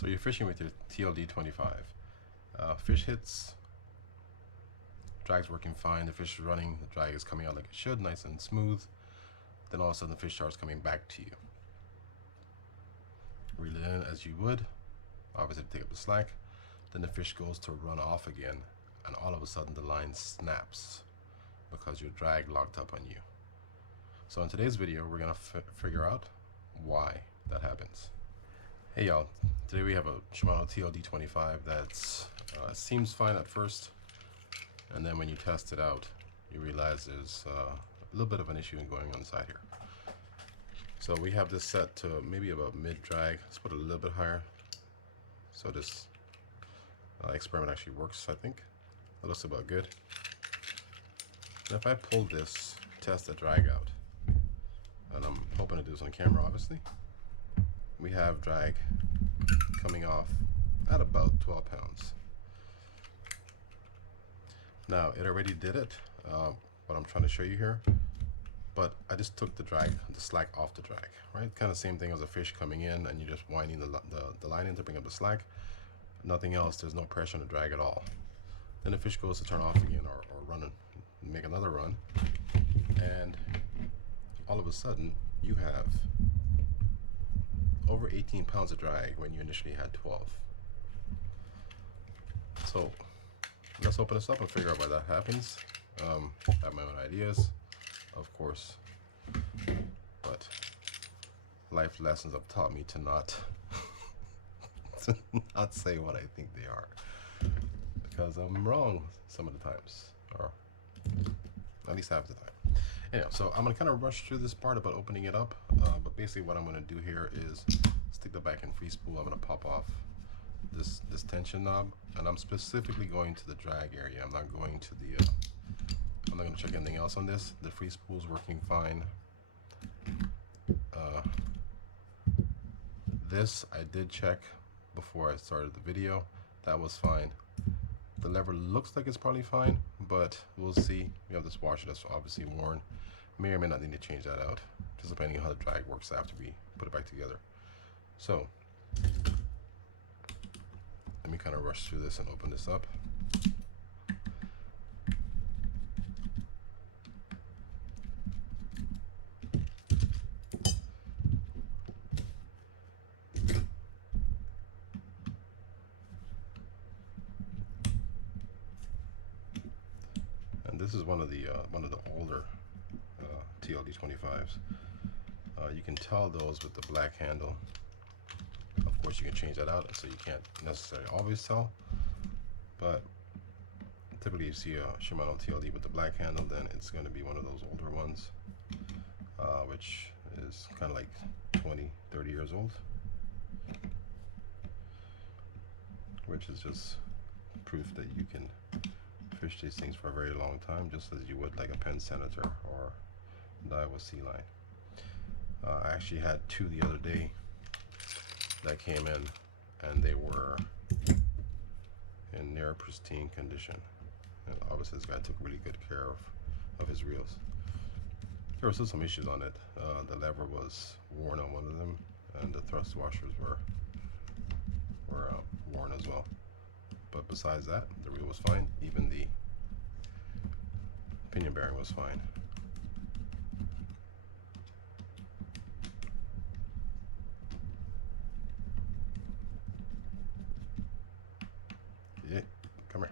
So you're fishing with your TLD 25. Fish hits, drag's working fine, the fish is running, the drag is coming out like it should, nice and smooth. Then all of a sudden the fish starts coming back to you. Reel it in as you would, obviously to take up the slack. Then the fish goes to run off again, and all of a sudden the line snaps because your drag locked up on you. So in today's video, we're gonna figure out why that happens. Hey y'all, today we have a Shimano TLD 25 that's seems fine at first, and then when you test it out, you realize there's a little bit of an issue going on inside here. So we have this set to maybe about mid drag. Let's put it a little bit higher. So this experiment actually works, I think. It looks about good. And if I pull this, test the drag out, and I'm hoping to do this on camera obviously, we have drag coming off at about 12 pounds. Now it already did it, what I'm trying to show you here, but I just took the slack off the drag, right? Kind of same thing as a fish coming in and you're just winding the line in to bring up the slack. Nothing else, there's no pressure on the drag at all. Then the fish goes to turn off again or run and make another run, and all of a sudden you have over 18 pounds of drag when you initially had 12. So let's open this up and figure out why that happens. I have my own ideas, of course, but life lessons have taught me to not say what I think they are, because I'm wrong some of the times, or at least half the time. Anyway, so I'm gonna kind of rush through this part about opening it up, but basically what I'm gonna do here is stick the back end free spool. I'm gonna pop off this tension knob, and I'm specifically going to the drag area. I'm not going to the I'm not gonna check anything else on this. The free spool is working fine. This I did check before I started the video. That was fine. The lever looks like it's probably fine, but we'll see. We have this washer that's obviously worn. May or may not need to change that out, just depending on how the drag works after we put it back together. So let me kind of rush through this and open this up. And this is one of the older TLD 25s. You can tell those with the black handle. Of course, you can change that out, so you can't necessarily always tell. But typically, if you see a Shimano TLD with the black handle, then it's going to be one of those older ones, which is kind of like 20, 30 years old, which is just proof that you can fish these things for a very long time, just as you would like a Penn Senator or Daiwa Sea Line. I actually had two the other day that came in, and they were in near pristine condition. And obviously this guy took really good care of his reels. There were still some issues on it. The lever was worn on one of them, and the thrust washers were worn as well. But besides that, the reel was fine. Even the pinion bearing was fine. Yeah, come here.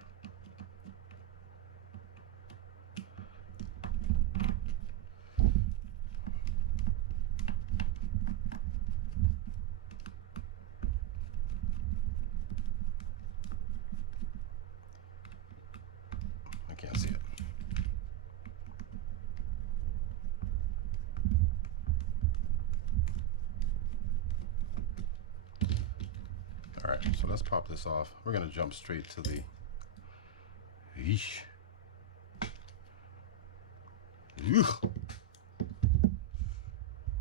I can't see it. All right, so let's pop this off. We're gonna jump straight to the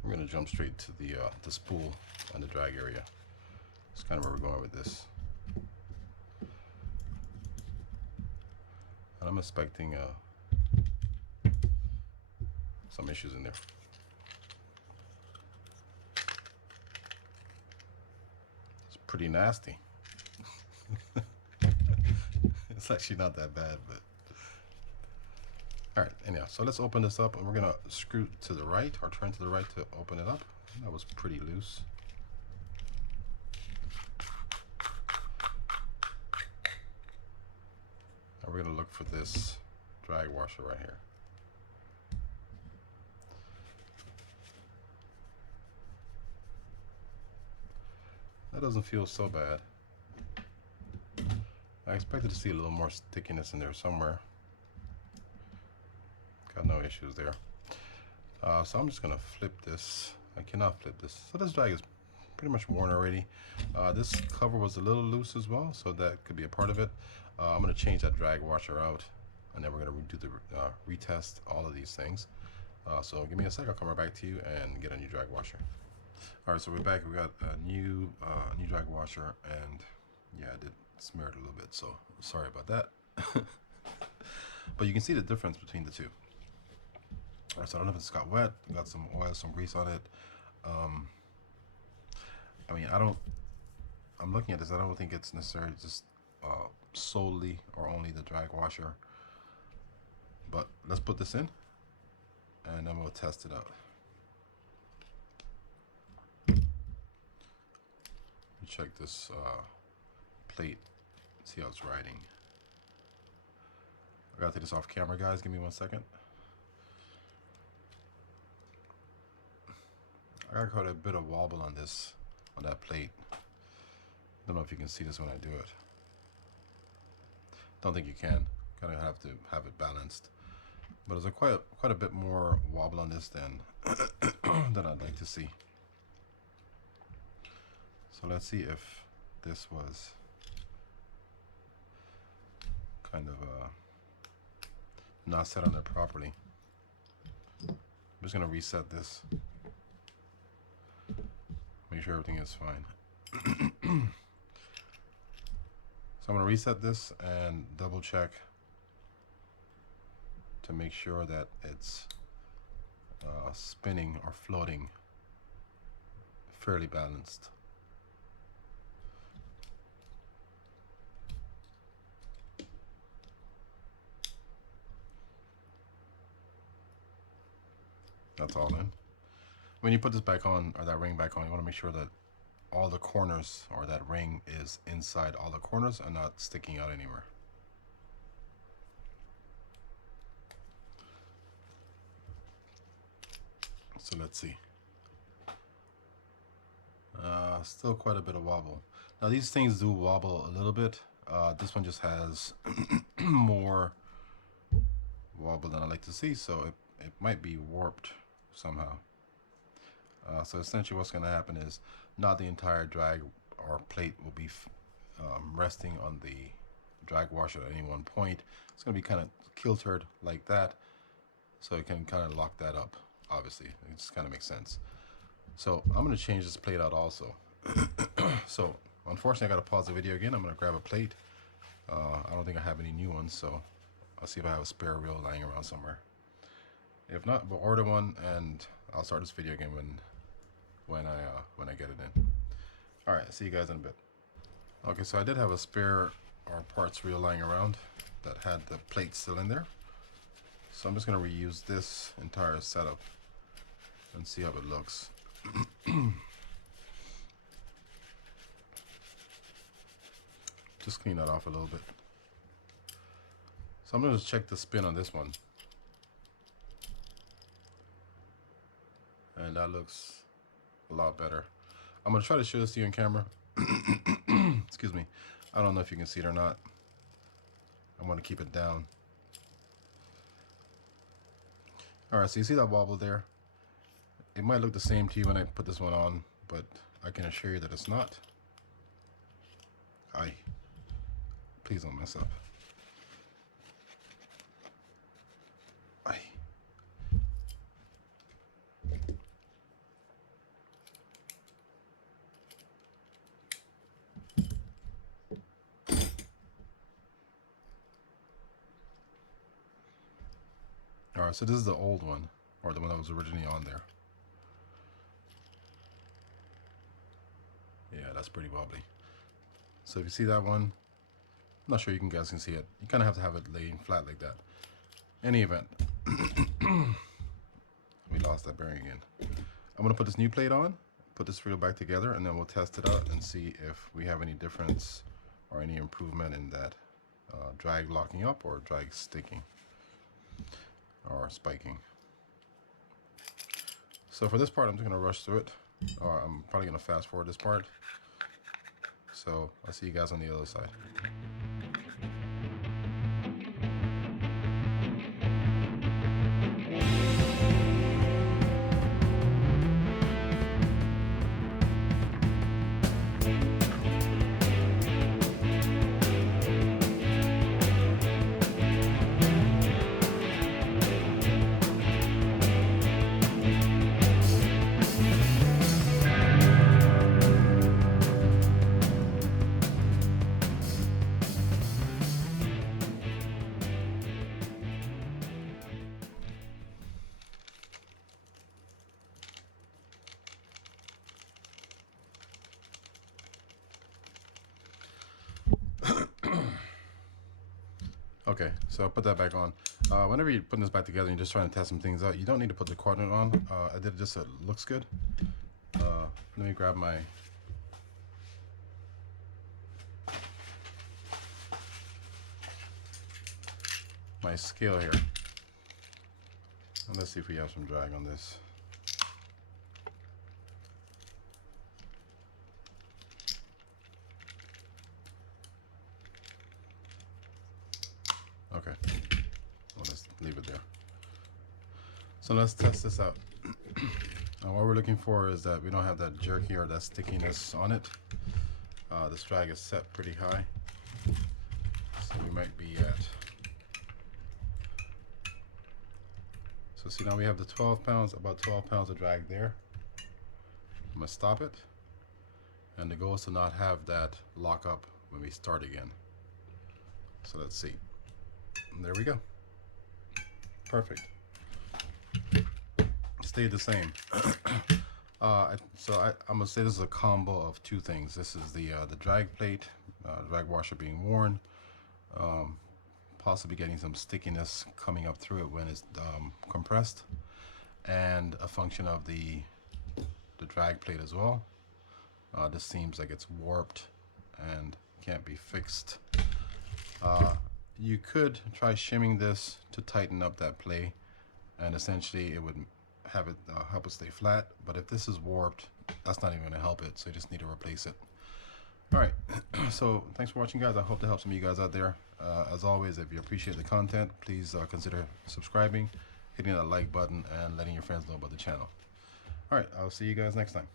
We're gonna jump straight to the spool and the drag area. That's kind of where we're going with this. And I'm expecting some issues in there. pretty nasty. It's actually not that bad, but all right. Anyhow, so let's open this up, and we're gonna screw to the right or turn to the right to open it up. That was pretty loose. And we're gonna look for this drag washer right here. That doesn't feel so bad. I expected to see a little more stickiness in there somewhere. Got no issues there. So I'm just gonna flip this. I cannot flip this. So this drag is pretty much worn already. This cover was a little loose as well, so that could be a part of it. I'm gonna change that drag washer out, and then we're gonna do the retest all of these things. So give me a sec. I'll come right back to you and get a new drag washer. All right, so we're back. We got a new drag washer, and yeah, I did smear it a little bit, so sorry about that. But you can see the difference between the two. All right, so I don't know if it's got wet, got some oil, some grease on it. I mean, I'm looking at this, I don't think it's necessarily just solely or only the drag washer. But let's put this in, and then we'll test it out. Check this plate, see how it's riding. I gotta take this off camera, guys. Give me 1 second. I got quite a bit of wobble on this, on that plate. Don't know if you can see this when I do it. Don't think you can. Kind of have to have it balanced. But there's quite a bit more wobble on this than than I'd like to see. So let's see if this was kind of not set on there properly. I'm just gonna reset this. Make sure everything is fine. So I'm gonna reset this and double check to make sure that it's spinning or floating fairly balanced. That's all in. When you put this back on, or that ring back on, you want to make sure that all the corners, or that ring is inside all the corners and not sticking out anywhere. So let's see. Still quite a bit of wobble. Now these things do wobble a little bit. This one just has more wobble than I like to see, so it might be warped somehow. So essentially what's going to happen is not the entire drag or plate will be resting on the drag washer at any one point. It's going to be kind of kiltered like that, so it can kind of lock that up. Obviously, it just kind of makes sense. So I'm going to change this plate out also. So unfortunately I got to pause the video again. I'm going to grab a plate. I don't think I have any new ones, so I'll see if I have a spare reel lying around somewhere. If not, we'll order one, and I'll start this video again when I get it in. All right, see you guys in a bit. Okay, so I did have a spare or parts reel lying around that had the plate still in there. So I'm just gonna reuse this entire setup and see how it looks. Just clean that off a little bit. So I'm gonna just check the spin on this one. And that looks a lot better. I'm gonna try to show this to you on camera. Excuse me. I don't know if you can see it or not. I'm gonna keep it down. All right, so you see that wobble there? It might look the same to you when I put this one on, but I can assure you that it's not. Aye. Please don't mess up. Aye. All right, so this is the old one, or the one that was originally on there. Yeah, that's pretty wobbly. So if you see that one, I'm not sure you guys can see it. You kind of have to have it laying flat like that. Any event, we lost that bearing again. I'm gonna put this new plate on, put this reel back together, and then we'll test it out and see if we have any difference or any improvement in that drag locking up or drag sticking or spiking. So for this part, I'm just gonna rush through it, or I'm probably gonna fast forward this part. So I'll see you guys on the other side. Okay, so I'll put that back on. Whenever you're putting this back together and you're just trying to test some things out, you don't need to put the quadrant on. I did it just so it looks good. Let me grab my scale here. And let's see if we have some drag on this. Okay, well, let's leave it there. So let's test this out. What we're looking for is that we don't have that jerky or that stickiness on it. This drag is set pretty high, so we might be at. So see, now we have the 12 pounds, about 12 pounds of drag there. I'm gonna stop it, and the goal is to not have that lock up when we start again. So let's see. And there we go. Perfect. Stayed the same. I'm gonna say this is a combo of two things. This is the drag plate, drag washer being worn, possibly getting some stickiness coming up through it when it's compressed, and a function of the drag plate as well. This seems like it's warped and can't be fixed. You could try shimming this to tighten up that play, and essentially it would have it help it stay flat. But if this is warped, that's not even going to help it, so you just need to replace it. All right, so thanks for watching, guys. I hope to help some of you guys out there. As always, if you appreciate the content, please consider subscribing, hitting that like button, and letting your friends know about the channel. All right, I'll see you guys next time.